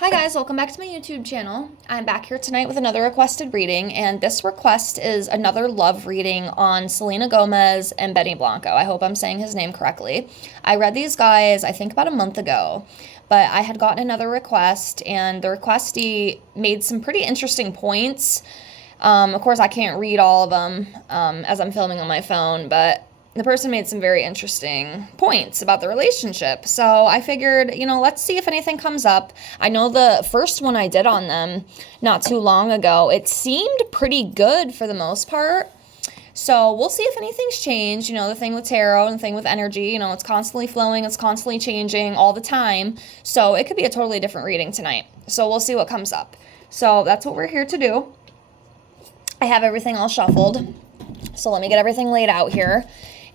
Hi guys, welcome back to my YouTube channel. I'm back here tonight with another requested reading, and this request is another love reading on Selena Gomez and Benny Blanco. I hope I'm saying his name correctly. I read these guys, I think about a month ago, but I had gotten another request, and the requestee made some pretty interesting points. Of course, I can't read all of them as I'm filming on my phone, but the person made some very interesting points about the relationship. So I figured, let's see if anything comes up. I know the first one I did on them not too long ago, it seemed pretty good for the most part. So we'll see if anything's changed. The thing with tarot and the thing with energy, it's constantly flowing, it's constantly changing all the time. So it could be a totally different reading tonight. So we'll see what comes up. So that's what we're here to do. I have everything all shuffled. So let me get everything laid out here.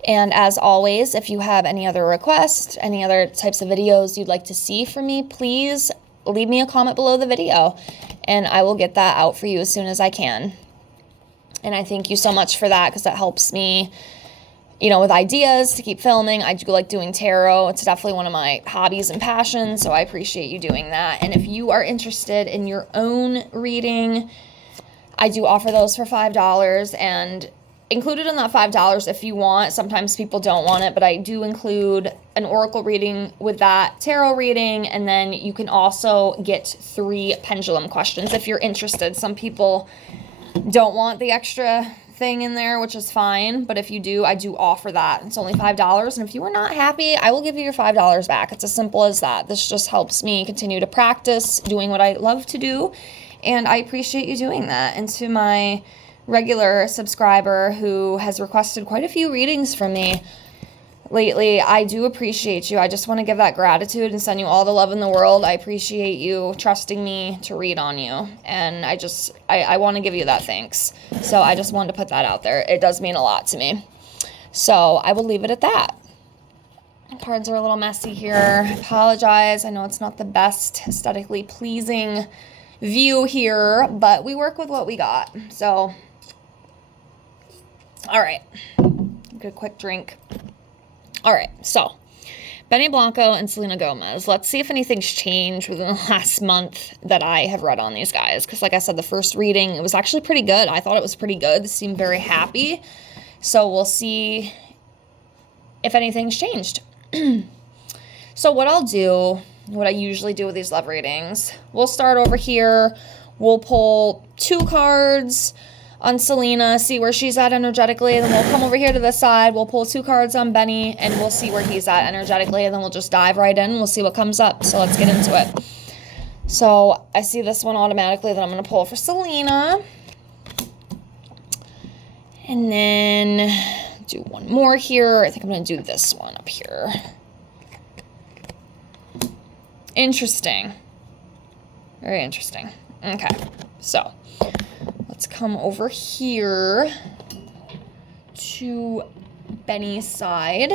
And as always, if you have any other requests, any other types of videos you'd like to see from me, please leave me a comment below the video and I will get that out for you as soon as I can. And I thank you so much for that because that helps me, with ideas to keep filming. I do like doing tarot. It's definitely one of my hobbies and passions, so I appreciate you doing that. And if you are interested in your own reading, I do offer those for $5, and included in that $5 if you want. Sometimes people don't want it, but I do include an oracle reading with that tarot reading, and then you can also get 3 pendulum questions if you're interested. Some people don't want the extra thing in there, which is fine, but if you do, I do offer that. It's only $5, and if you are not happy, I will give you your $5 back. It's as simple as that. This just helps me continue to practice doing what I love to do, and I appreciate you doing that. And to my regular subscriber who has requested quite a few readings from me lately, I do appreciate you. I just want to give that gratitude and send you all the love in the world. I appreciate you trusting me to read on you, and I want to give you that thanks. So I just wanted to put that out there. It does mean a lot to me. So I will leave it at that. Cards are a little messy here. I apologize. I know it's not the best aesthetically pleasing view here, but we work with what we got. So all right, get a quick drink. All right, so Benny Blanco and Selena Gomez. Let's see if anything's changed within the last month that I have read on these guys. Because like I said, the first reading, it was actually pretty good. I thought it was pretty good. They seemed very happy. So we'll see if anything's changed. So what I'll do, what I usually do with these love readings, we'll start over here. We'll pull 2 cards on Selena, see where she's at energetically, and then we'll come over here to the side, we'll pull 2 cards on Benny, and we'll see where he's at energetically, and then we'll just dive right in, and we'll see what comes up. So let's get into it. So I see this one automatically that I'm going to pull for Selena, and then do one more here. I think I'm going to do this one up here. Interesting. Very interesting. Okay, so let's come over here to Benny's side.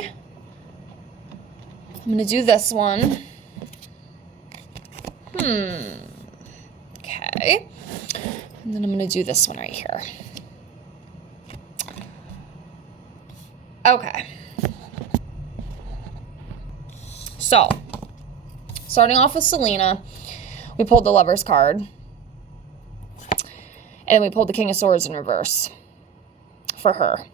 I'm going to do this one. Okay. And then I'm going to do this one right here. Okay. So, starting off with Selena, we pulled the Lover's card. And then we pulled the King of Swords in reverse for her.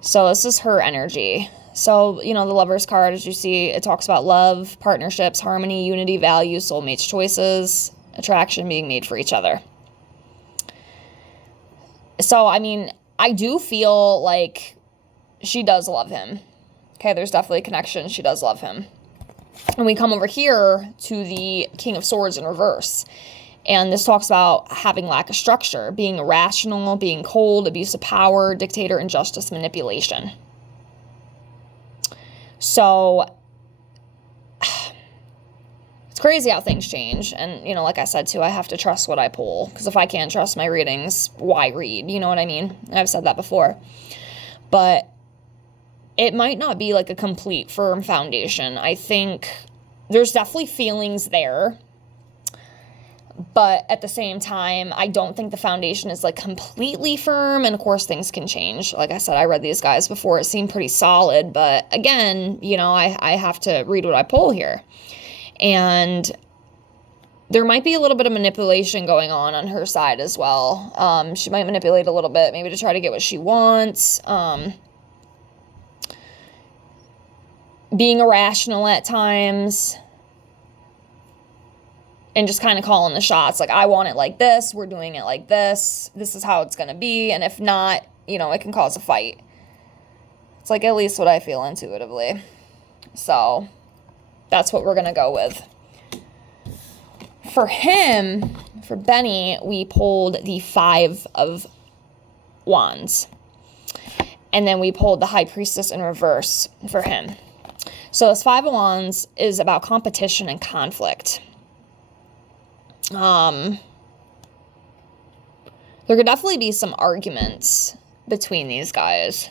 So this is her energy. So, the Lover's card, as you see, it talks about love, partnerships, harmony, unity, value, soulmates, choices, attraction, being made for each other. So, I do feel like she does love him. Okay, there's definitely a connection. She does love him. And we come over here to the King of Swords in reverse. And this talks about having lack of structure, being irrational, being cold, abuse of power, dictator, injustice, manipulation. So it's crazy how things change. And, like I said, too, I have to trust what I pull. Because if I can't trust my readings, why read? You know what I mean? I've said that before. But it might not be like a complete firm foundation. I think there's definitely feelings there. But at the same time, I don't think the foundation is like completely firm. And of course, things can change. Like I said, I read these guys before. It seemed pretty solid. But again, I have to read what I pull here. And there might be a little bit of manipulation going on her side as well. She might manipulate a little bit, maybe to try to get what she wants. Being irrational at times. And just kind of calling the shots. Like, I want it like this. We're doing it like this. This is how it's going to be. And if not, it can cause a fight. It's like at least what I feel intuitively. So that's what we're going to go with. For him, for Benny, we pulled the 5 of Wands. And then we pulled the High Priestess in reverse for him. So this 5 of Wands is about competition and conflict. There could definitely be some arguments between these guys.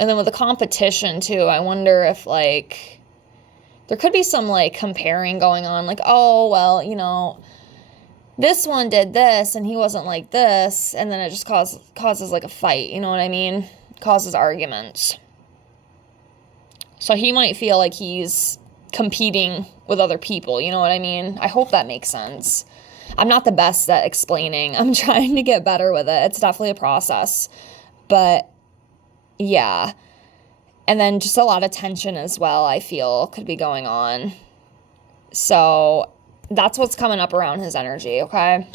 And then with the competition too, I wonder if there could be some comparing going on. Oh, well, this one did this and he wasn't like this. And then it just causes a fight. You know what I mean? Causes arguments. So he might feel like he's competing with other people, you know what I mean? I hope that makes sense. I'm not the best at explaining. I'm trying to get better with it. It's definitely a process. But yeah. And then just a lot of tension as well, I feel, could be going on. So that's what's coming up around his energy, okay?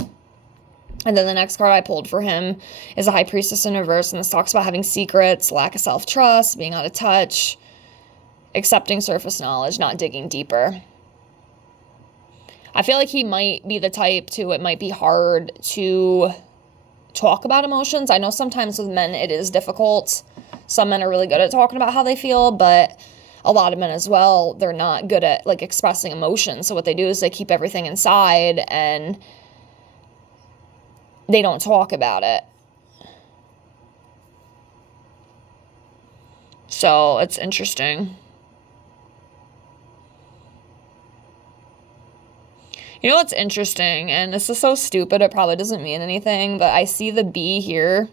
And then the next card I pulled for him is a High Priestess in reverse. And this talks about having secrets, lack of self-trust, being out of touch, accepting surface knowledge, not digging deeper. I feel like he might be the type to, it might be hard to talk about emotions. I know sometimes with men it is difficult. Some men are really good at talking about how they feel, but a lot of men as well, they're not good at expressing emotions. So what they do is they keep everything inside and they don't talk about it. So it's interesting. You know what's interesting, and this is so stupid, it probably doesn't mean anything, but I see the B here.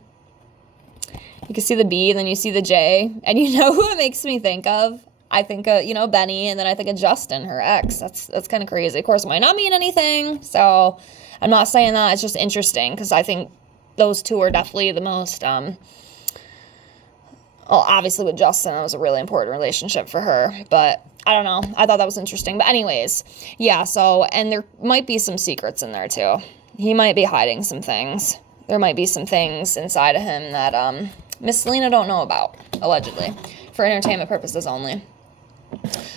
You can see the B, and then you see the J, and you know who it makes me think of? I think of, Benny, and then I think of Justin, her ex. That's kind of crazy. Of course, it might not mean anything, so I'm not saying that. It's just interesting, because I think those two are definitely the most, well, obviously with Justin, that was a really important relationship for her, but I don't know. I thought that was interesting. But anyways, yeah, so, and there might be some secrets in there too. He might be hiding some things. There might be some things inside of him that Miss Selena don't know about, allegedly, for entertainment purposes only.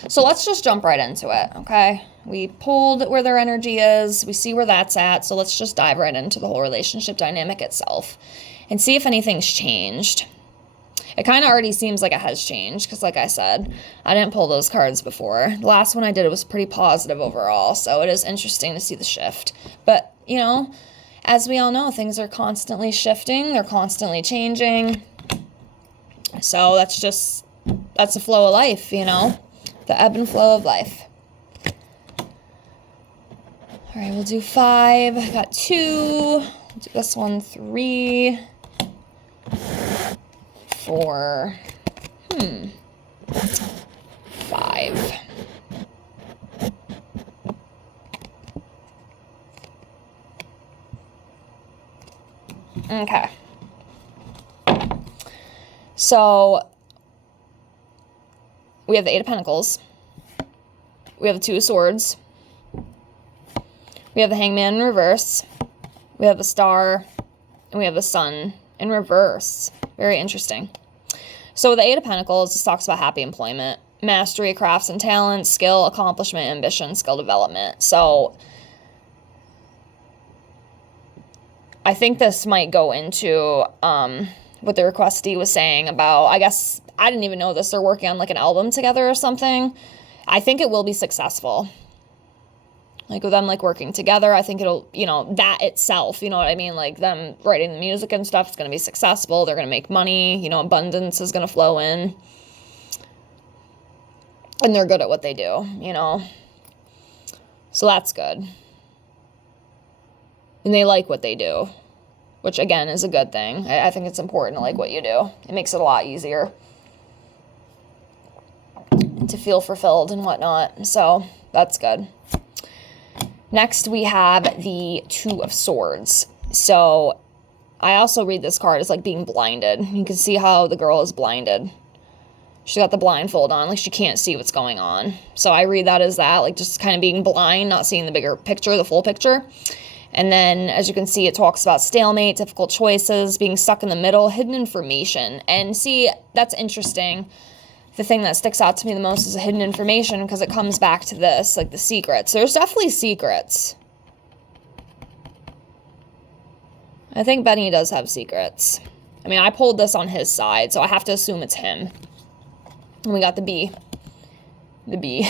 So let's just jump right into it, okay? We pulled where their energy is. We see where that's at. So let's just dive right into the whole relationship dynamic itself and see if anything's changed. It kind of already seems like it has changed because, like I said, I didn't pull those cards before. The last one I did, it was pretty positive overall, so it is interesting to see the shift. But, as we all know, things are constantly shifting. They're constantly changing. So that's the flow of life, the ebb and flow of life. All right, we'll do 5. I got 2. We'll do this one 3. 4, 5. Okay. So we have the 8 of Pentacles. We have the 2 of Swords. We have the Hangman in reverse. We have the Star. And we have the Sun in reverse. Very interesting. So the 8 of Pentacles, this talks about happy employment, mastery of crafts and talents, skill, accomplishment, ambition, skill development. So I think this might go into what the requestee was saying about, I guess, I didn't even know this, they're working on an album together or something. I think it will be successful. With them, working together, I think it'll, that itself, you know what I mean? Them writing the music and stuff is going to be successful. They're going to make money. Abundance is going to flow in. And they're good at what they do, So that's good. And they like what they do, which, again, is a good thing. I think it's important to like what you do. It makes it a lot easier. to feel fulfilled and whatnot. So that's good. Next, we have the Two of Swords. So I also read this card as like being blinded. You can see how the girl is blinded. She's got the blindfold on, like she can't see what's going on. So I read that as that, like just kind of being blind, not seeing the bigger picture, the full picture. And then, as you can see, it talks about stalemate, difficult choices, being stuck in the middle, hidden information. And see, that's interesting. The thing that sticks out to me the most is the hidden information, because it comes back to this, like the secrets. There's definitely secrets. I think Benny does have secrets. I mean, I pulled this on his side, so I have to assume it's him. And we got the B. The B.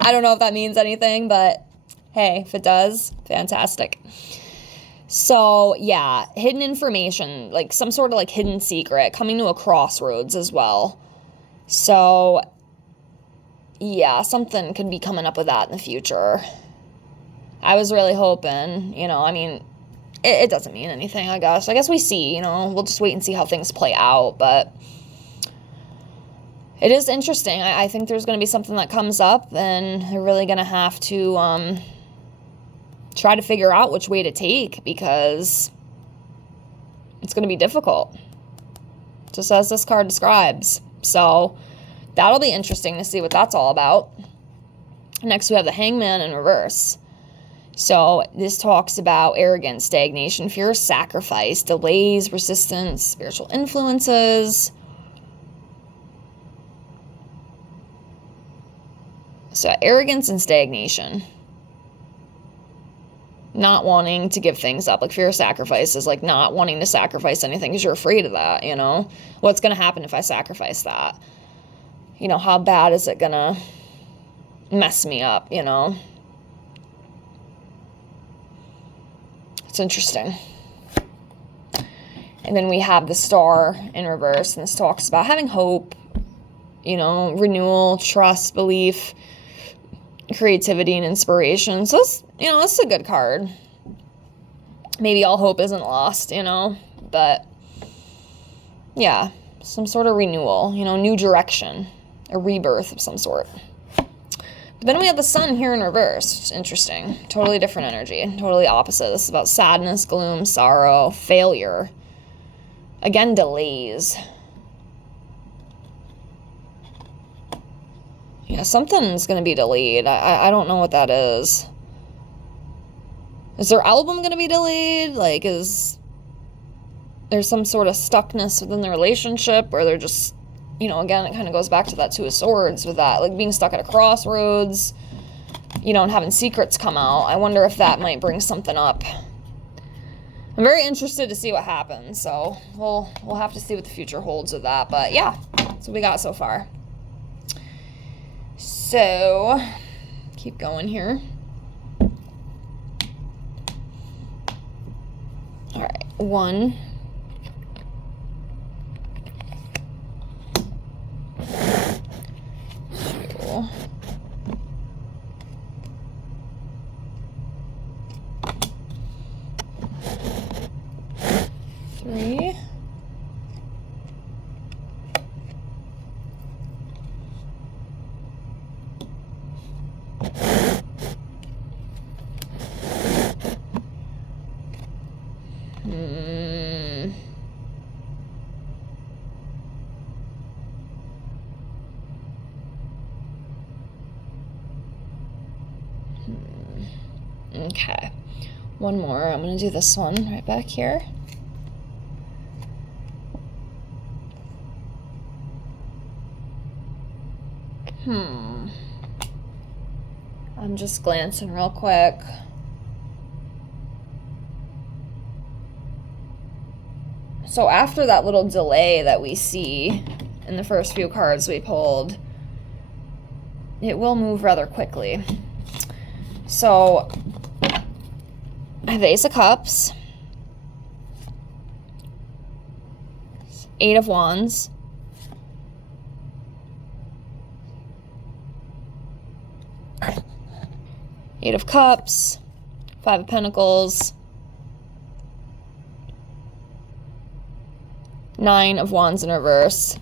I don't know if that means anything, but hey, if it does, fantastic. So, yeah, hidden information, like some sort of like hidden secret, coming to a crossroads as well. So, yeah, something could be coming up with that in the future. I was really hoping, you know, I mean, it doesn't mean anything, I guess. I guess we see, you know, we'll just wait and see how things play out, but it is interesting. I think there's going to be something that comes up, and they're really going to have to try to figure out which way to take, because it's going to be difficult, just as this card describes. So that'll be interesting to see what that's all about. Next, we have the Hangman in reverse. So this talks about arrogance, stagnation, fear of sacrifice, delays, resistance, spiritual influences. So arrogance and stagnation. Not wanting to give things up. Like fear of sacrifice is like not wanting to sacrifice anything because you're afraid of that, you know? What's going to happen if I sacrifice that? You know, how bad is it going to mess me up, you know? It's interesting. And then we have the Star in reverse, and this talks about having hope, you know, renewal, trust, belief, creativity, and inspiration. So it's, you know, it's a good card. Maybe all hope isn't lost, you know, but yeah, some sort of renewal, you know, new direction, a rebirth of some sort. But then we have the Sun here in reverse, which is interesting. Totally different energy, totally opposite. This is about sadness, gloom, sorrow, failure. Again, delays. Yeah, something's going to be delayed. I don't know what that is. Is their album going to be delayed? Like, is there some sort of stuckness within the relationship where they're just, you know, again, it kind of goes back to that Two of Swords with that, like being stuck at a crossroads, you know, and having secrets come out. I wonder if that might bring something up. I'm very interested to see what happens, so we'll have to see what the future holds with that. But yeah, that's what we got so far. So, keep going here. All right, 1, 2, 3, 4. Okay, one more. I'm going to do this one right back here. I'm just glancing real quick. So after that little delay that we see in the first few cards we pulled, it will move rather quickly. So I have Ace of Cups, 8 of Wands, Eight of Cups, 5 of Pentacles, 9 of Wands in reverse,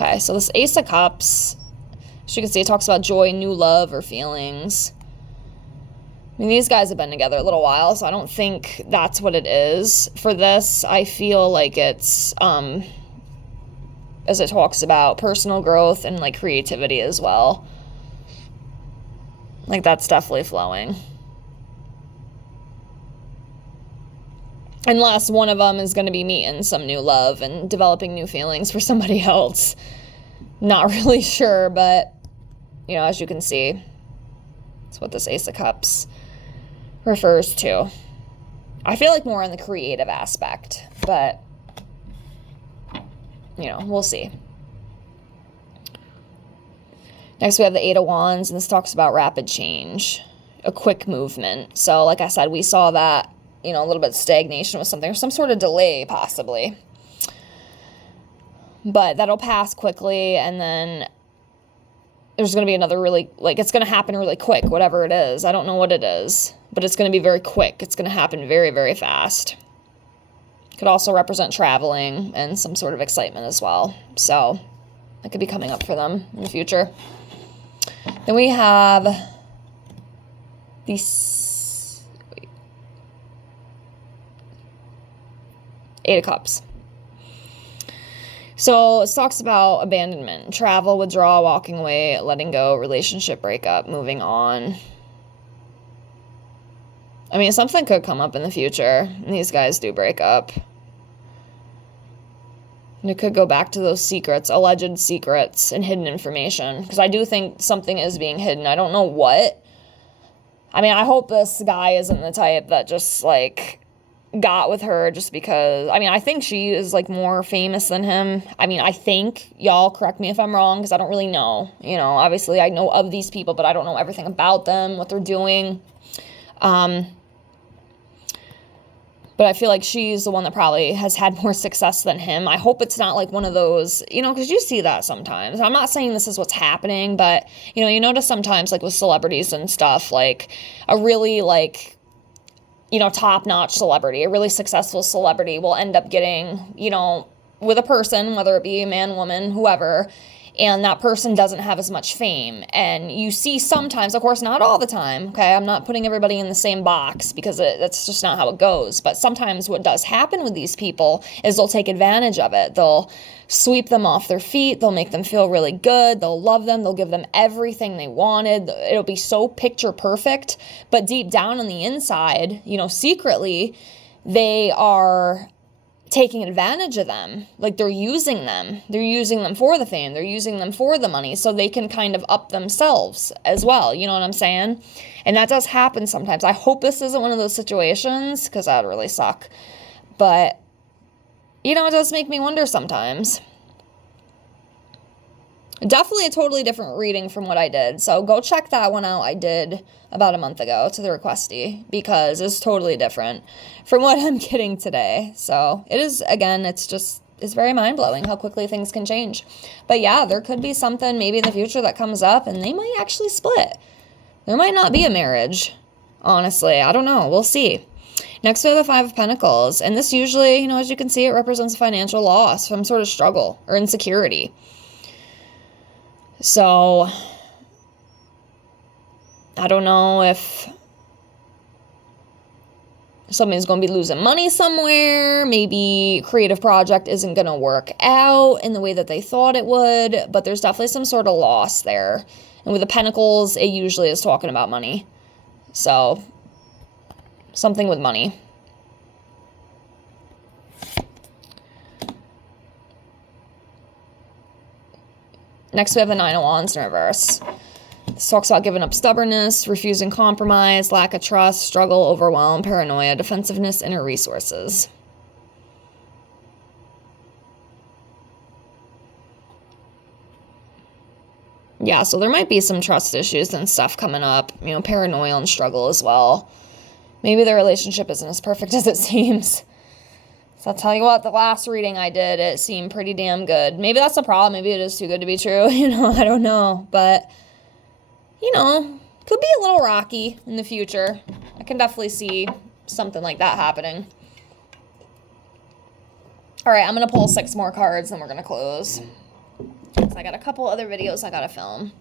Okay, so this Ace of Cups, as you can see, it talks about joy, new love, or feelings. I mean, these guys have been together a little while, so I don't think that's what it is. For this, I feel like it's, as it talks about personal growth and, like, creativity as well. Like, that's definitely flowing. Unless one of them is going to be meeting some new love and developing new feelings for somebody else. Not really sure, but, you know, as you can see, that's what this Ace of Cups refers to. I feel like more on the creative aspect, but, you know, we'll see. Next, we have the Eight of Wands, and this talks about rapid change, a quick movement. So, like I said, we saw that, you know, a little bit of stagnation with something, or some sort of delay, possibly. But that'll pass quickly, and then there's going to be another really, like, it's going to happen really quick, whatever it is. I don't know what it is, but it's going to be very quick. It's going to happen very, very fast. Could also represent traveling and some sort of excitement as well. So, that could be coming up for them in the future. Then we have these Eight of Cups. So it talks about abandonment, travel, withdrawal, walking away, letting go, relationship breakup, moving on. I mean, something could come up in the future, and these guys do break up. And it could go back to those secrets, alleged secrets, and hidden information. Because I do think something is being hidden. I don't know what. I mean, I hope this guy isn't the type that just, like, got with her just because. I mean, I think she is, like, more famous than him. I mean, I think. Y'all correct me if I'm wrong, because I don't really know. You know, obviously I know of these people, but I don't know everything about them, what they're doing. But I feel like she's the one that probably has had more success than him. I hope it's not like one of those, you know, because you see that sometimes. I'm not saying this is what's happening, but, you know, you notice sometimes, like, with celebrities and stuff, like, a really, like, you know, top-notch celebrity, a really successful celebrity will end up getting, you know, with a person, whether it be a man, woman, whoever, and that person doesn't have as much fame. And you see sometimes, of course, not all the time, okay? I'm not putting everybody in the same box because that's just not how it goes. But sometimes what does happen with these people is they'll take advantage of it. They'll sweep them off their feet. They'll make them feel really good. They'll love them. They'll give them everything they wanted. It'll be so picture perfect. But deep down on the inside, you know, secretly, they are taking advantage of them. Like, they're using them. They're using them for the fame. They're using them for the money so they can kind of up themselves as well. You know what I'm saying? And that does happen sometimes. I hope this isn't one of those situations because that would really suck. But, you know, it does make me wonder sometimes. Definitely a totally different reading from what I did. So go check that one out. I did about a month ago to the requestee because it's totally different from what I'm getting today. So it is, again, it's very mind-blowing how quickly things can change. But yeah, there could be something maybe in the future that comes up and they might actually split. There might not be a marriage, honestly. I don't know. We'll see. Next, we have the Five of Pentacles. And this usually, you know, as you can see, it represents financial loss, some sort of struggle or insecurity. So I don't know if somebody's going to be losing money somewhere. Maybe creative project isn't going to work out in the way that they thought it would. But there's definitely some sort of loss there. And with the Pentacles, it usually is talking about money. So something with money. Next, we have the Nine of Wands in reverse. This talks about giving up stubbornness, refusing compromise, lack of trust, struggle, overwhelm, paranoia, defensiveness, inner resources. Yeah, so there might be some trust issues and stuff coming up. You know, paranoia and struggle as well. Maybe their relationship isn't as perfect as it seems. So I'll tell you what, the last reading I did, it seemed pretty damn good. Maybe that's the problem. Maybe it is too good to be true. You know, I don't know. But, you know, could be a little rocky in the future. I can definitely see something like that happening. All right, I'm going to pull 6 more cards, and we're going to close. because I got a couple other videos I gotta film.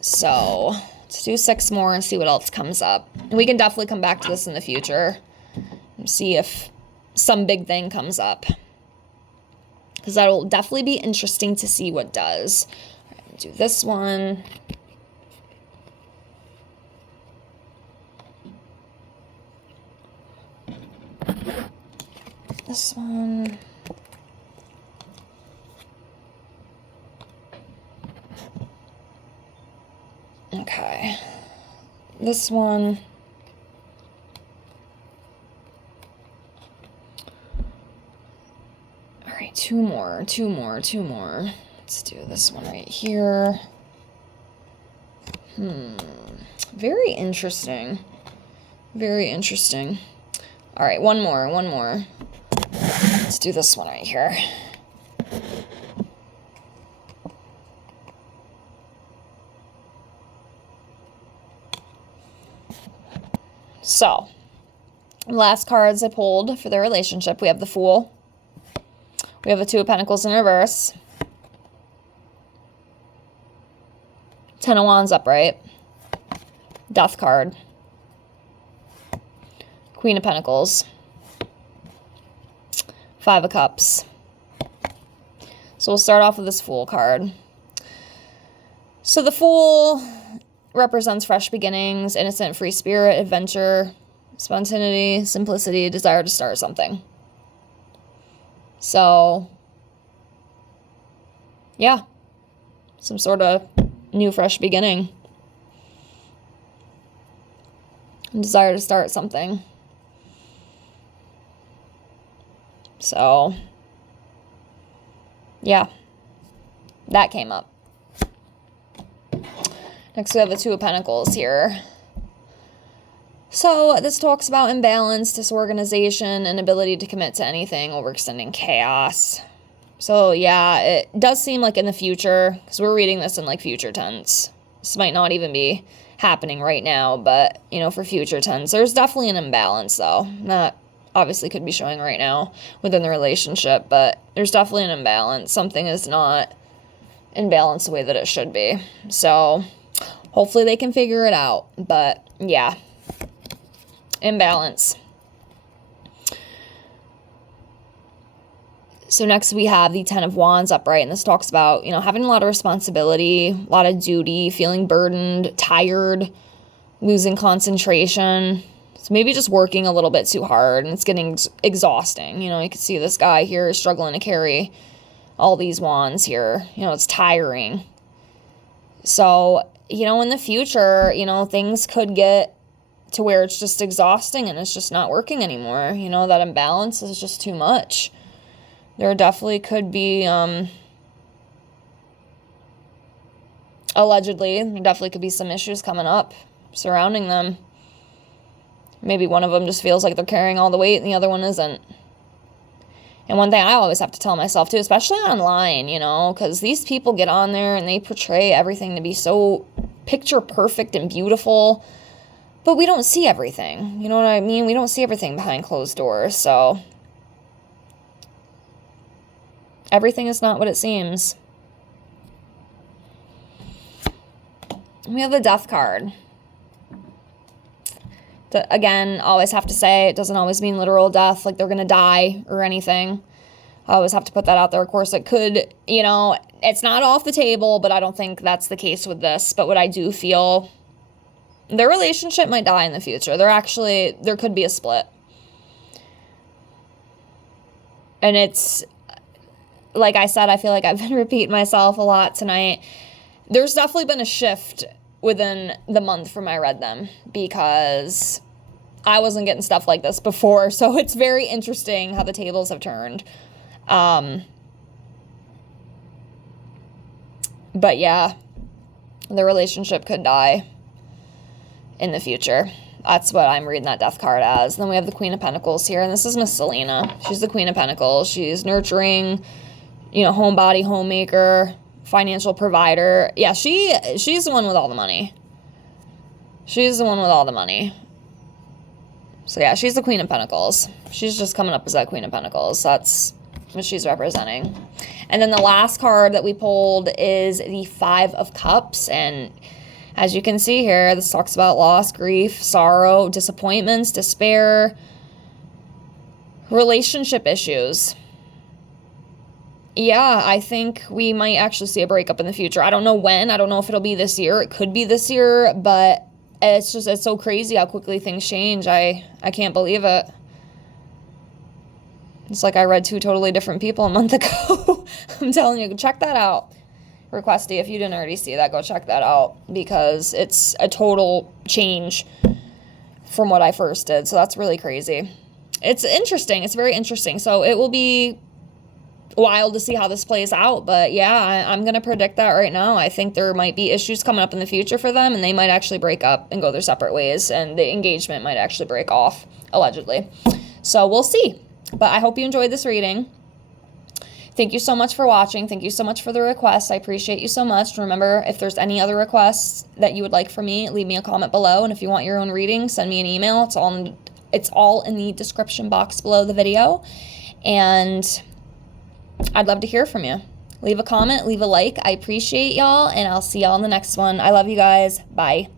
So let's do 6 more and see what else comes up. And we can definitely come back to this in the future and see if some big thing comes up, because that'll definitely be interesting to see what does. All right, do this one. This one. Okay. This one. All right, two more. Let's do this one right here. Very interesting. All right, one more. Let's do this one right here. So, last cards I pulled for the relationship. We have the Fool. We have the Two of Pentacles in reverse. 10 of Wands upright. Death card. Queen of Pentacles. 5 of Cups. So we'll start off with this Fool card. So the Fool represents fresh beginnings, innocent, free spirit, adventure, spontaneity, simplicity, desire to start something. So, yeah, some sort of new, fresh beginning. Desire to start something. So, yeah, that came up. Next, we have the Two of Pentacles here. So, this talks about imbalance, disorganization, inability to commit to anything, overextending chaos. So, yeah, it does seem like in the future, because we're reading this in, like, future tense. This might not even be happening right now, but, you know, for future tense. There's definitely an imbalance, though. Not, obviously, could be showing right now within the relationship, but there's definitely an imbalance. Something is not in balance the way that it should be. So, hopefully they can figure it out. But, yeah. Imbalance. So next we have the 10 of Wands upright. And this talks about, you know, having a lot of responsibility, a lot of duty, feeling burdened, tired, losing concentration. So maybe just working a little bit too hard. And it's getting exhausting. You know, you can see this guy here is struggling to carry all these wands here. You know, it's tiring. So, you know, in the future, you know, things could get to where it's just exhausting and it's just not working anymore. You know, that imbalance is just too much. There definitely could be, allegedly, there definitely could be some issues coming up surrounding them. Maybe one of them just feels like they're carrying all the weight and the other one isn't. And one thing I always have to tell myself too, especially online, you know, because these people get on there and they portray everything to be so picture perfect and beautiful. But we don't see everything. You know what I mean? We don't see everything behind closed doors. So everything is not what it seems. We have the Death card. Again, always have to say, it doesn't always mean literal death, like they're going to die or anything. I always have to put that out there. Of course, it could, you know, it's not off the table, but I don't think that's the case with this. But what I do feel, their relationship might die in the future. There could be a split. And it's, like I said, I feel like I've been repeating myself a lot tonight. There's definitely been a shift within the month from I read them, because I wasn't getting stuff like this before. So it's very interesting how the tables have turned. But yeah, the relationship could die in the future. That's what I'm reading that Death card as. Then we have the Queen of Pentacles here, and this is Miss Selena. She's the Queen of Pentacles. She's nurturing, you know, homebody, homemaker, financial provider. Yeah, she's the one with all the money. She's the one with all the money. So yeah, she's the Queen of Pentacles. She's just coming up as that Queen of Pentacles. That's what she's representing. And then the last card that we pulled is the Five of Cups. And as you can see here, this talks about loss, grief, sorrow, disappointments, despair, relationship issues. Yeah, I think we might actually see a breakup in the future. I don't know when. I don't know if it'll be this year. It could be this year, but it's so crazy how quickly things change. I can't believe it. It's like I read two totally different people a month ago. I'm telling you, check that out. Requesty, if you didn't already see that, go check that out, because it's a total change from what I first did. So that's really crazy. It's interesting. It's very interesting. So it will be wild to see how this plays out. But yeah, I'm going to predict that right now. I think there might be issues coming up in the future for them, and they might actually break up and go their separate ways, and the engagement might actually break off, allegedly. So we'll see. But I hope you enjoyed this reading. Thank you so much for watching. Thank you so much for the requests. I appreciate you so much. Remember, if there's any other requests that you would like from me, leave me a comment below. And if you want your own reading, send me an email. It's all in the description box below the video. And I'd love to hear from you. Leave a comment, leave a like. I appreciate y'all, and I'll see y'all in the next one. I love you guys. Bye.